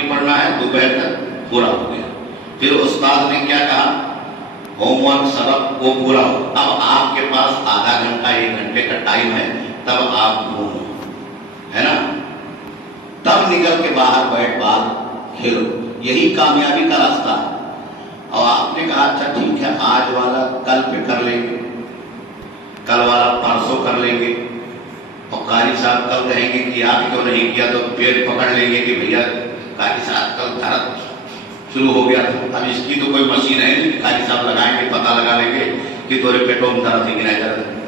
نہیں پڑھنا ہے، دوپہر تک پورا ہو گیا۔ پھر استاد نے کیا کہا، ہوم ورک سبق وہ پورا ہو، اب آپ کے پاس آدھا گھنٹہ 1 گھنٹے کا ٹائم ہے، تب آپ گھومو، ہے نا، تب نکل کے باہر بیٹھ بال کھیلو، یہی کامیابی کا راستہ ہے۔ اور آپ نے کہا اچھا ٹھیک ہے، آج والا کل پہ کر لیں گے، کل والا پرسوں کر لیں گے، اور قاری صاحب کل کہیں گے کہ آپ کیوں نہیں کیا، تو پیر پکڑ لیں گے کہ بھیا قاری صاحب کل درد شروع ہو گیا تھا، اب اس کی تو کوئی مشین ہے نہیں کہ قاری صاحب لگائیں گے، پتہ لگا لیں گے کہ تورے پیٹوں میں درد ہی گرا درد ہے۔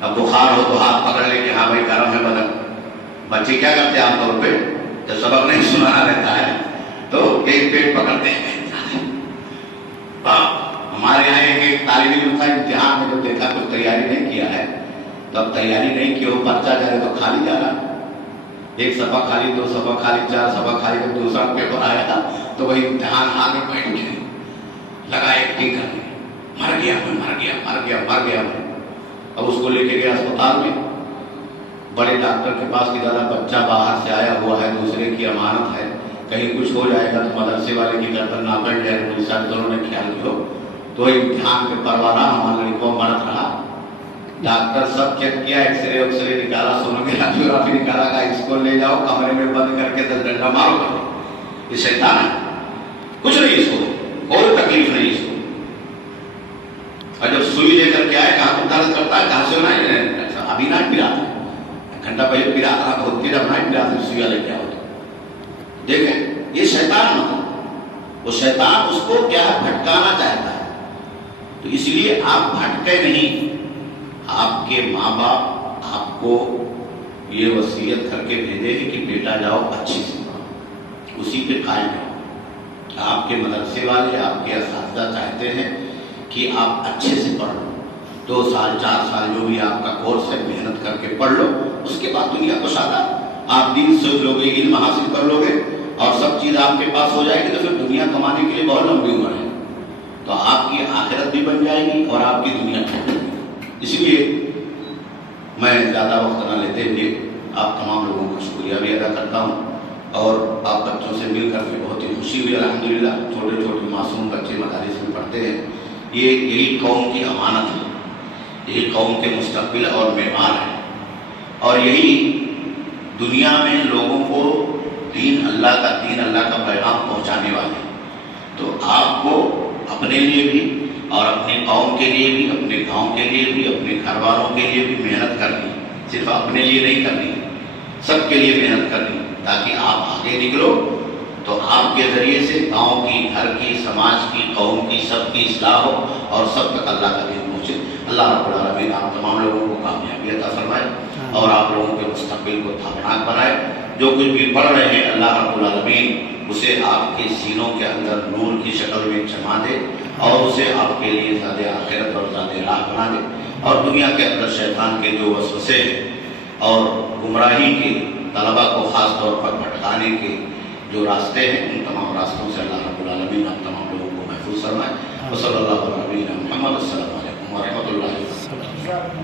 اب بخار ہو تو ہاتھ پکڑ لیں کہ ہاں بھائی گرم ہے بدن۔ بچے کیا کرتے ہیں عام طور پہ جب سبق نہیں سنانا رہتا ہے تو ایک پیٹ پکڑتے ہیں۔ ہمارے یہاں ایک طالب علم تھا، امتحان میں جب دیکھا کچھ تیاری نہیں کیا ہے، تب تیاری نہیں کی، وہ پرچہ جا رہے تو خالی جا رہا، 1 صفحہ خالی، 2 صفحہ خالی، 4 صفحہ خالی، جب دوسرا پیپر آیا تھا تو وہی امتحان ہاتھ میں بیٹھ کے لگا ایکٹنگ کرنے، مر گیا میں، مر گیا، مر گیا، مر گیا میں۔ اب اس کو لے کے گیا اسپتال میں، بڑے ڈاکٹر کے پاس کہ دادا بچہ باہر سے آیا ہوا ہے، دوسرے کی امانت ہے، کہیں کچھ ہو جائے گا تو مدرسے والے کی گردن نہ کٹ جائے، پولیس والے دونوں نے خیال کیا، تو امتحان کے پروانہ ہمارے لڑکوں مرت رہا۔ ڈاکٹر سب چیک کیا، ایکس رے ویکس رے نکالا، سونوگرافی نکالا، کہا اس کو لے جاؤ کمرے میں بند کر کے 10 ڈنڈا مارو کر، یہ شیطان ہے، کچھ نہیں اس کو، کوئی تکلیف نہیں اس کو۔ اور جب سوئی لے کر کے آئے، کہاں کو درد کرتا ہے، کہاں سے ہونا، ابھی نہ پلا تھا، گھنٹہ پہلے پلا تھا، بہت دیر اب نہ پلا تھا، سوئی لے کے آؤ۔ دیکھیں یہ شیطان مطلب وہ شیطان اس کو کیا ہے، بھٹکانا چاہتا ہے، تو اس لیے آپ بھٹکے نہیں۔ آپ کے ماں باپ آپ کو یہ وصیت کر کے بھیجے کہ بیٹا جاؤ اچھی سے پڑھو، اسی پہ قائم رہو۔ آپ کے مدرسے والے، آپ کے اساتذہ چاہتے ہیں کہ آپ اچھے سے پڑھو، 2 سال 4 سال جو بھی آپ کا کورس ہے محنت کر کے پڑھ لو، اس کے بعد دنیا کو سادہ آپ دین سوچ لو گے، علم حاصل کر لو گے اور سب چیز آپ کے پاس ہو جائے گی، تو پھر دنیا کمانے کے لیے بہت لمبی عمر ہے، تو آپ کی آخرت بھی بن جائے گی اور آپ کی دنیا بھی بن جائے گی۔ اس لیے میں زیادہ وقت نہ لیتے ہوئے آپ تمام لوگوں کا شکریہ بھی ادا کرتا ہوں، اور آپ بچوں سے مل کر کے بہت ہی خوشی ہوئی الحمدللہ۔ چھوٹے چھوٹے معصوم بچے مدارس میں پڑھتے ہیں، یہی قوم کی امانت ہے، یہی قوم کے مستقبل اور معمار ہے، اور یہی دنیا میں لوگوں کو دین اللہ کا پیغام پہنچانے والے۔ تو آپ کو اپنے لیے بھی اور اپنے قوم کے لیے بھی، اپنے گاؤں کے لیے بھی، اپنے گھر والوں کے لیے بھی محنت کرنی، صرف اپنے لیے نہیں کرنی، سب کے لیے محنت کرنی، تاکہ آپ آگے نکلو تو آپ کے ذریعے سے گاؤں کی، گھر کی، سماج کی، قوم کی، سب کی اصلاح ہو اور سب تک اللہ کا دین پہنچے۔ اللہ رب العالمین آپ تمام لوگوں کو کامیابی عطا فرمائے اور آپ لوگوں کے مستقبل کو تابناک بنائے۔ جو کچھ بھی پڑھ رہے ہیں اللہ رب العالمین اسے آپ کے سینوں کے اندر نور کی شکل میں جما دے، اور اسے آپ کے لیے زیادہ آخرت اور زیادہ راہ بنا دے، اور دنیا کے اندر شیطان کے جو وسوسے ہیں اور گمراہی کے، طلبہ کو خاص طور پر بھٹکانے کے جو راستے ہیں، ان تمام راستوں سے اللہ رب العالمین آپ تمام لوگوں کو محفوظ فرمائے۔ وصلی اللہ علیہ محمد۔ السلام علیکم ورحمۃ اللہ وبرکاتہ۔